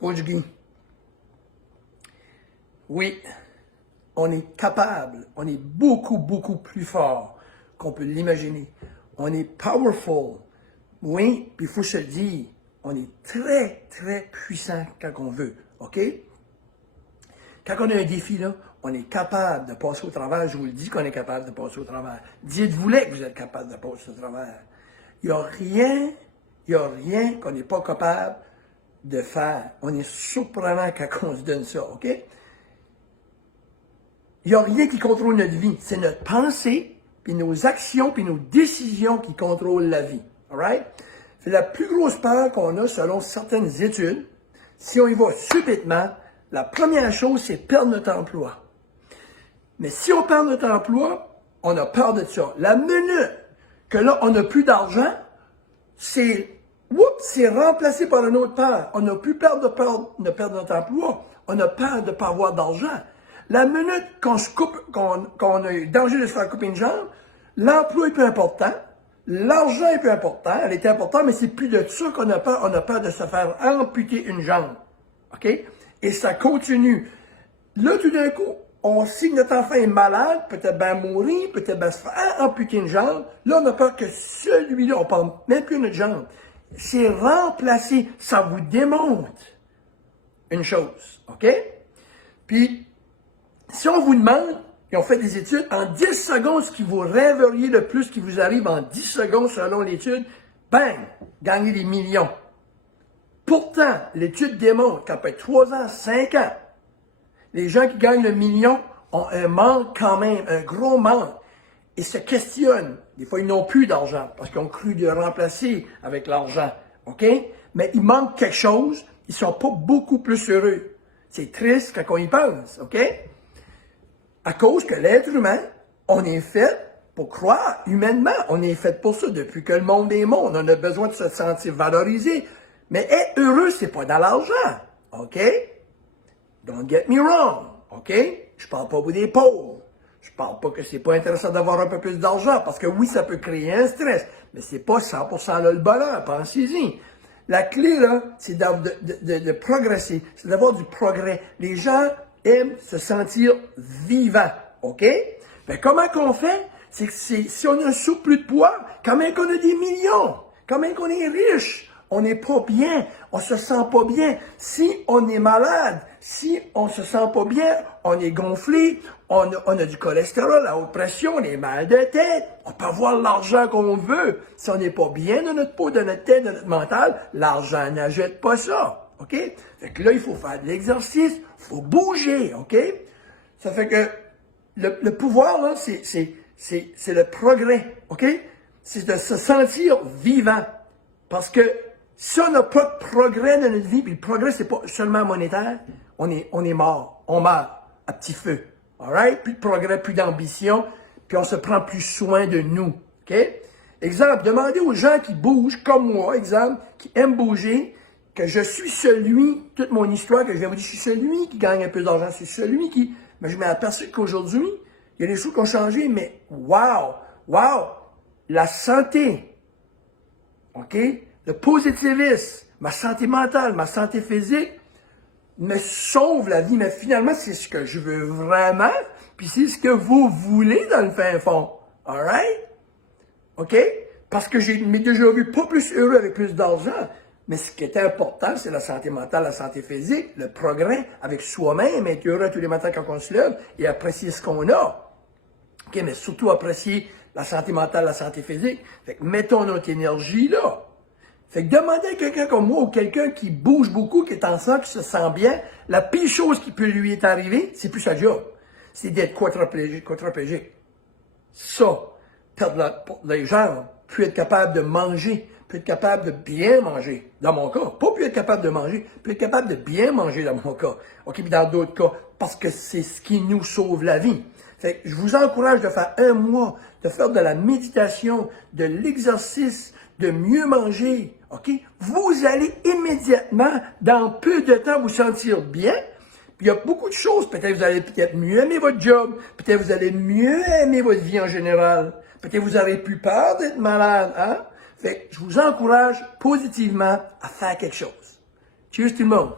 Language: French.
Coach Guy, oui, on est capable, on est beaucoup, beaucoup plus fort qu'on peut l'imaginer. On est powerful. Oui, puis il faut se le dire, on est très, très puissant quand on veut, OK? Quand on a un défi, là, on est capable de passer au travers. Je vous le dis qu'on est capable de passer au travers. Dites-vous que vous êtes capable de passer au travers. Il n'y a rien qu'on n'est pas capable de faire. On est surprenant quand on se donne ça, OK? Il n'y a rien qui contrôle notre vie. C'est notre pensée, puis nos actions, puis nos décisions qui contrôlent la vie. All right? C'est la plus grosse peur qu'on a selon certaines études. Si on y va subitement, la première chose, c'est perdre notre emploi. Mais si on perd notre emploi, on a peur de ça. La minute que là, on n'a plus d'argent, c'est remplacé par une autre peur. On n'a plus peur de perdre notre emploi. On a peur de ne pas avoir d'argent. La minute qu'on a eu danger de se faire couper une jambe, l'emploi est plus important, l'argent est plus important, elle est importante, mais c'est plus de ça qu'on a peur. On a peur de se faire amputer une jambe. OK? Et ça continue. Là, tout d'un coup, on sait que notre enfant est malade, peut-être bien mourir, peut-être bien se faire amputer une jambe. Là, on a peur que celui-là, on ne parle même plus de notre jambe. C'est remplacé. Ça vous démontre une chose. OK? Puis, si on vous demande, et on fait des études, en 10 secondes, ce qui vous rêveriez le plus, ce qui vous arrive en 10 secondes selon l'étude, bang, gagnez des millions. Pourtant, l'étude démontre qu'après 3 ans, 5 ans, les gens qui gagnent le million ont un manque quand même, un gros manque, et se questionnent. Des fois, ils n'ont plus d'argent parce qu'ils ont cru de remplacer avec l'argent. OK? Mais il manque quelque chose, ils ne sont pas beaucoup plus heureux. C'est triste quand on y pense. OK? À cause que l'être humain, on est fait pour croire humainement. On est fait pour ça depuis que le monde est monde. On a besoin de se sentir valorisé. Mais être heureux, c'est pas dans l'argent. OK? Don't get me wrong. OK? Je parle pas des pauvres. Je parle pas que c'est pas intéressant d'avoir un peu plus d'argent. Parce que oui, ça peut créer un stress. Mais c'est pas 100% là, le bonheur. Pensez-y. La clé, là, c'est de progresser. C'est d'avoir du progrès. Les gens aiment se sentir vivants. OK? Ben, comment qu'on fait? C'est que si on a un surplus de poids, comment qu'on a des millions? Comment qu'on est riche? On n'est pas bien, on se sent pas bien. Si on est malade, si on se sent pas bien, on est gonflé, on a du cholestérol, la haute pression, on est mal de tête. On peut avoir l'argent qu'on veut. Si on n'est pas bien dans notre peau, dans notre tête, dans notre mental, l'argent n'achète pas ça. OK? Fait que là, il faut faire de l'exercice, il faut bouger. OK? Ça fait que le pouvoir, là, c'est le progrès. OK? C'est de se sentir vivant. Parce que si on n'a pas de progrès dans notre vie, puis le progrès, c'est pas seulement monétaire, on est mort. On meurt à petit feu. All right? Plus de progrès, plus d'ambition, puis on se prend plus soin de nous. OK? Exemple, demandez aux gens qui bougent, comme moi, exemple, qui aiment bouger, que je suis celui, toute mon histoire, que je vais vous dire, je suis celui qui gagne un peu d'argent, je suis celui qui... Mais je m'aperçois qu'aujourd'hui, il y a des choses qui ont changé, mais wow! La santé, OK? Le positivisme, ma santé mentale, ma santé physique, me sauve la vie. Mais finalement, c'est ce que je veux vraiment, puis c'est ce que vous voulez dans le fin fond. All right? OK? Parce que j'ai déjà vu pas plus heureux avec plus d'argent. Mais ce qui est important, c'est la santé mentale, la santé physique, le progrès avec soi-même, être heureux tous les matins quand on se lève et apprécier ce qu'on a. OK? Mais surtout apprécier la santé mentale, la santé physique. Fait que mettons notre énergie là. Fait que demandez à quelqu'un comme moi ou quelqu'un qui bouge beaucoup, qui est en santé, qui se sent bien, la pire chose qui peut lui être arrivée, c'est plus sa job. C'est d'être quadriplégique. Ça, perdre les jambes, puis être capable de manger, puis être capable de bien manger, dans mon cas. Pas plus être capable de manger, puis être capable de bien manger dans mon cas. OK, puis dans d'autres cas, parce que c'est ce qui nous sauve la vie. Fait que je vous encourage de faire 1 mois, de faire de la méditation, de l'exercice, de mieux manger, OK? Vous allez immédiatement, dans peu de temps, vous sentir bien. Puis il y a beaucoup de choses. Peut-être vous allez mieux aimer votre job. Peut-être vous allez mieux aimer votre vie en général. Peut-être vous n'aurez plus peur d'être malade, hein? Fait que je vous encourage positivement à faire quelque chose. Cheers tout le monde!